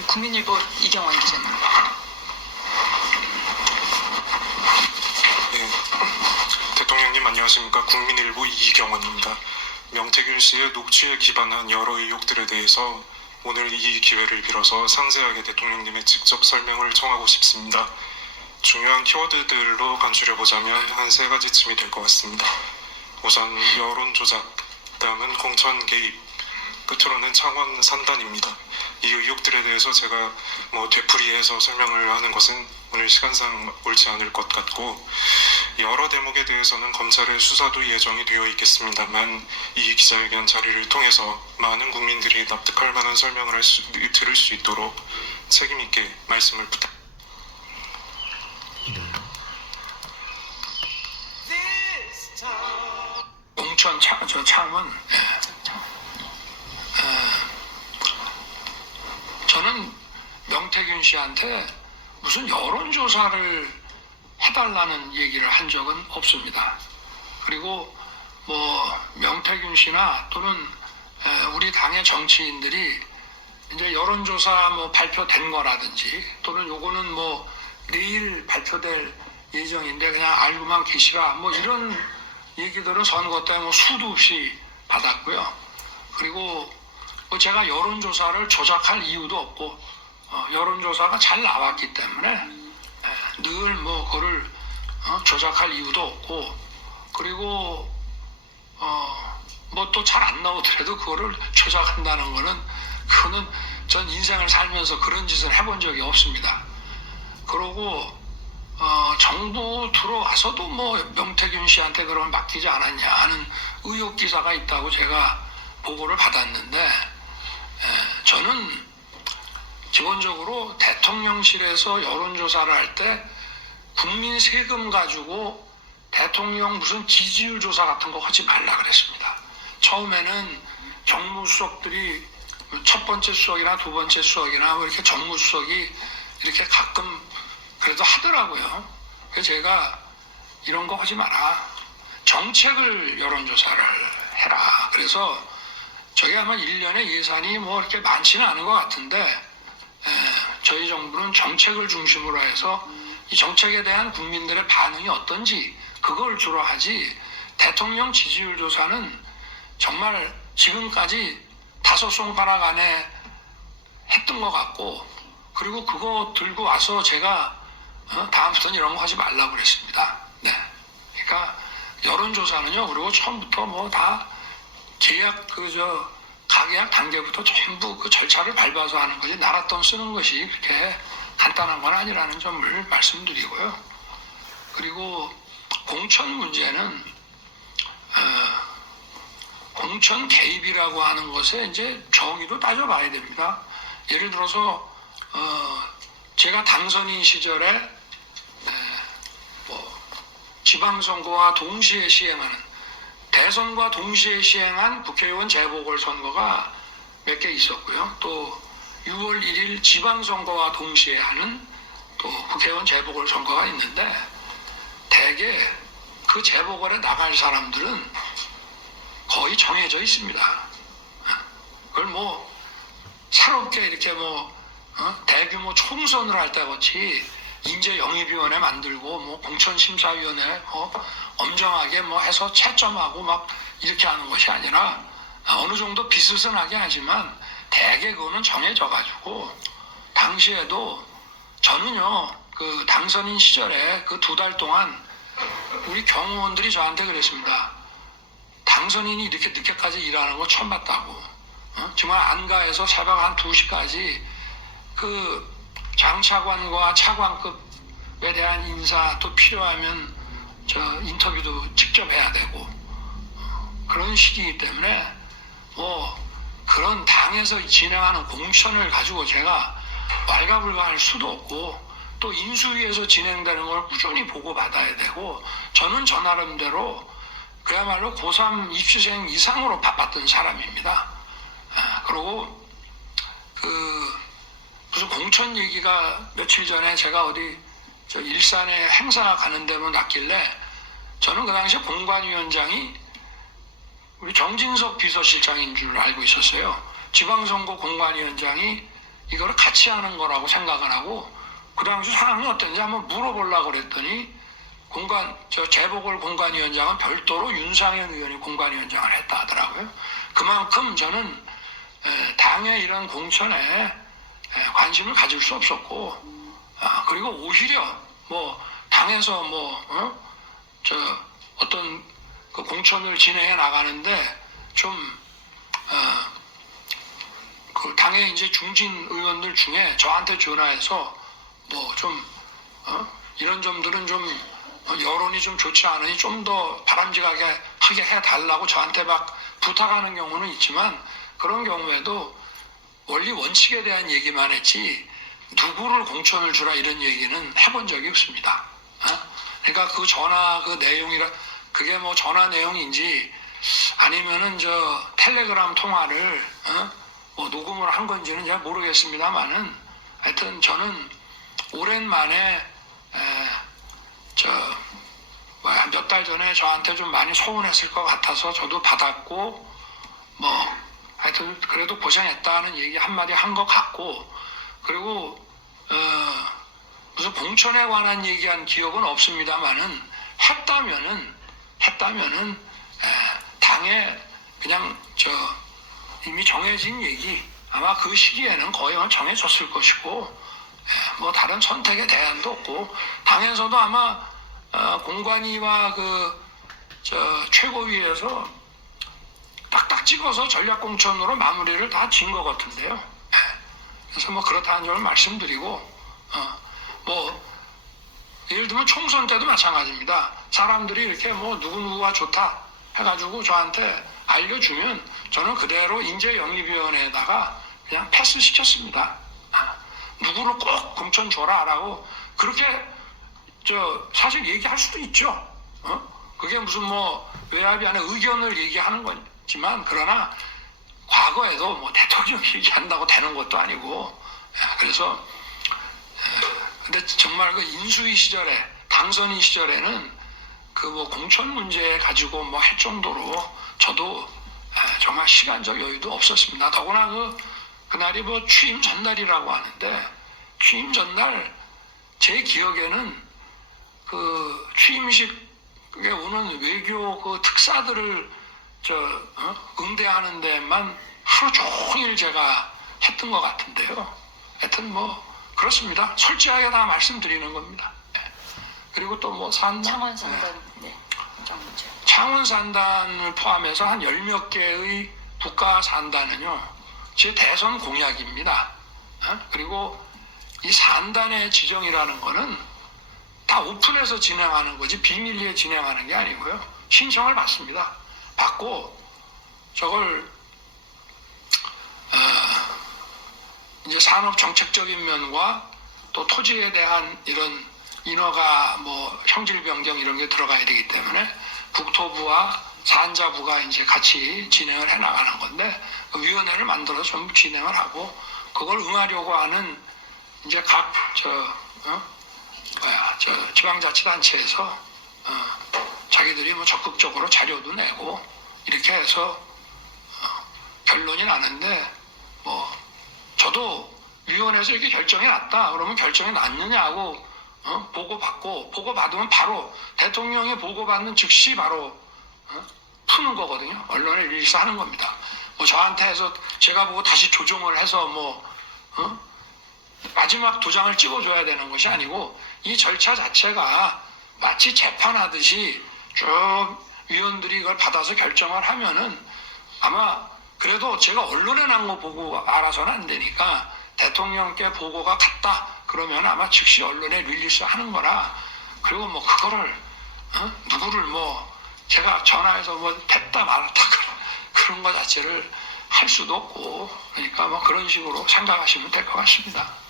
국민일보 이경원 기자님. 네, 대통령님 안녕하십니까. 국민일보 이경원입니다. 명태균 씨의 녹취에 기반한 여러 의혹들에 대해서 오늘 이 기회를 빌어서 상세하게 대통령님의 직접 설명을 청하고 싶습니다. 중요한 키워드들로 간추려보자면 한 세 가지쯤이 될 것 같습니다. 우선 여론 조작, 다음은 공천 개입, 끝으로는 창원 산단입니다. 이 의혹들에 대해서 제가 되풀이해서 설명을 하는 것은 오늘 시간상 옳지 않을 것 같고, 여러 대목에 대해서는 검찰의 수사도 예정이 되어 있겠습니다만 이 기자회견 자리를 통해서 많은 국민들이 납득할 만한 설명을 들을 수 있도록 책임 있게 말씀을 부탁드립니다. 공천 창원, 저는 명태균 씨한테 무슨 여론조사를 해달라는 얘기를 한 적은 없습니다. 그리고 명태균 씨나 또는 우리 당의 정치인들이 이제 여론조사 발표된 거라든지 또는 요거는 내일 발표될 예정인데 그냥 알고만 계시라 이런 얘기들은 선거 때 수도 없이 받았고요. 그리고 제가 여론조사를 조작할 이유도 없고 여론조사가 잘 나왔기 때문에 늘 그거를 조작할 이유도 없고, 그리고 또 잘 안 나오더라도 그거를 조작한다는 그거는 전 인생을 살면서 그런 짓을 해본 적이 없습니다. 그러고 정부 들어와서도 명태균 씨한테 그런 맡기지 않았냐 하는 의혹 기사가 있다고 제가 보고를 받았는데, 저는 기본적으로 대통령실에서 여론조사를 할 때 국민 세금 가지고 대통령 무슨 지지율 조사 같은 거 하지 말라 그랬습니다. 처음에는 정무수석들이 첫 번째 수석이나 두 번째 수석이나 이렇게 정무수석이 이렇게 가끔 그래도 하더라고요. 그래서 제가 이런 거 하지 마라. 정책을 여론조사를 해라. 그래서 저게 아마 1년에 예산이 이렇게 많지는 않은 것 같은데, 저희 정부는 정책을 중심으로 해서 이 정책에 대한 국민들의 반응이 어떤지 그걸 주로 하지, 대통령 지지율 조사는 정말 지금까지 5손가락 안에 했던 것 같고, 그리고 그거 들고 와서 제가 다음부터는 이런 거 하지 말라고 그랬습니다. 네. 그러니까 여론조사는요, 그리고 처음부터 다 계약 가계약 단계부터 전부 그 절차를 밟아서 하는 거지, 나라 돈 쓰는 것이 그렇게 간단한 건 아니라는 점을 말씀드리고요. 그리고 공천 문제는 공천 개입이라고 하는 것에 이제 정의도 따져봐야 됩니다. 예를 들어서 제가 당선인 시절에 지방선거와 동시에 시행하는, 대선과 동시에 시행한 국회의원 재보궐선거가 몇 개 있었고요. 또 6월 1일 지방선거와 동시에 하는 또 국회의원 재보궐선거가 있는데, 대개 그 재보궐에 나갈 사람들은 거의 정해져 있습니다. 그걸 새롭게 이렇게 대규모 총선을 할 때 같이 인재영입위원회 만들고 공천심사위원회 엄정하게 해서 채점하고 이렇게 하는 것이 아니라, 어느 정도 비스슨하게 하지만 대개 그거는 정해져 가지고, 당시에도 저는요 그 당선인 시절에 그 2달 동안 우리 경호원들이 저한테 그랬습니다. 당선인이 이렇게 늦게까지 일하는 거 처음 봤다고. 정말 안가에서 새벽 한 2시까지 그 장차관과 차관급에 대한 인사, 또 필요하면 인터뷰도 직접 해야 되고 그런 시기이기 때문에 그런 당에서 진행하는 공천을 가지고 제가 왈가불가할 수도 없고, 또 인수위에서 진행되는 걸 꾸준히 보고받아야 되고, 저는 저 나름대로 그야말로 고3 입시생 이상으로 바빴던 사람입니다. 그리고 무슨 공천 얘기가 며칠 전에 제가 어디 일산에 행사 가는 데만 났길래, 저는 그 당시에 공관위원장이 우리 정진석 비서실장인 줄 알고 있었어요. 지방선거 공관위원장이 이거를 같이 하는 거라고 생각을 하고 그 당시 상황이 어떤지 한번 물어보려고 그랬더니 재보궐 공관위원장은 별도로 윤상현 의원이 공관위원장을 했다 하더라고요. 그만큼 저는 당의 이런 공천에 관심을 가질 수 없었고, 그리고 오히려 뭐 당에서 어떤 그 공천을 진행해 나가는데 그 당의 이제 중진 의원들 중에 저한테 전화해서 이런 점들은 좀 여론이 좀 좋지 않으니 좀 더 바람직하게 하게 해달라고 저한테 막 부탁하는 경우는 있지만, 그런 경우에도 원리 원칙에 대한 얘기만 했지 누구를 공천을 주라 이런 얘기는 해본 적이 없습니다. 그러니까 그 전화 그 내용이라 그게 뭐 전화 내용인지 아니면은 텔레그램 통화를 뭐 녹음을 한 건지는 잘 모르겠습니다만은, 하여튼 저는 오랜만에 몇 달 전에 저한테 좀 많이 소원했을 것 같아서 저도 받았고, 하여튼 그래도 고생했다는 얘기 한마디 한 것 같고, 그리고 무슨 공천에 관한 얘기한 기억은 없습니다만은 했다면은 당에 그냥 이미 정해진 얘기, 아마 그 시기에는 거의 정해졌을 것이고, 뭐 다른 선택의 대안도 없고, 당에서도 아마 공관위와 최고위에서 딱딱 찍어서 전략공천으로 마무리를 다 진 것 같은데요. 그래서 그렇다는 점을 말씀드리고, 예를 들면 총선 때도 마찬가지입니다. 사람들이 이렇게 누구누구가 좋다 해가지고 저한테 알려주면 저는 그대로 인재영입위원회에다가 그냥 패스시켰습니다. 누구를 꼭 공천 줘라라고 그렇게 사실 얘기할 수도 있죠. 그게 무슨 외압이 아니라 의견을 얘기하는 거지만, 그러나 과거에도 대통령 얘기한다고 되는 것도 아니고, 그래서 근데 정말 그 인수위 시절에 당선인 시절에는 공천 문제 가지고 할 정도로 저도 정말 시간적 여유도 없었습니다. 더구나 그날이 취임 전날이라고 하는데, 취임 전날 제 기억에는 취임식에 오는 외교 특사들을 응대하는 데만 하루 종일 제가 했던 것 같은데요. 하여튼 그렇습니다. 솔직하게 다 말씀드리는 겁니다. 그리고 또 산단? 창원산단, 네, 문제. 창원산단을 포함해서 한 10몇 개의 국가산단은요, 제 대선 공약입니다. 그리고 이 산단의 지정이라는 거는 다 오픈해서 진행하는 거지 비밀리에 진행하는 게 아니고요. 신청을 받습니다. 받고 저걸 이제 산업 정책적인 면과 또 토지에 대한 이런 인허가 형질 변경 이런 게 들어가야 되기 때문에 국토부와 산자부가 이제 같이 진행을 해 나가는 건데, 그 위원회를 만들어서 전부 진행을 하고, 그걸 응하려고 하는 이제 각 지방자치단체에서 자기들이 적극적으로 자료도 내고 이렇게 해서 결론이 나는데, 저도 위원회에서 이렇게 결정이 났다 그러면 결정이 났느냐고 보고받으면 바로 대통령이 보고받는 즉시 바로 푸는 거거든요. 언론에 릴리스하는 겁니다. 저한테 해서 제가 보고 다시 조정을 해서 마지막 도장을 찍어줘야 되는 것이 아니고, 이 절차 자체가 마치 재판하듯이 쭉 위원들이 이걸 받아서 결정을 하면은, 아마 그래도 제가 언론에 난 거 보고 알아서는 안 되니까 대통령께 보고가 갔다 그러면 아마 즉시 언론에 릴리스 하는 거라. 그리고 그거를 누구를 제가 전화해서 됐다 말았다 그런 거 자체를 할 수도 없고, 그러니까 그런 식으로 생각하시면 될 것 같습니다.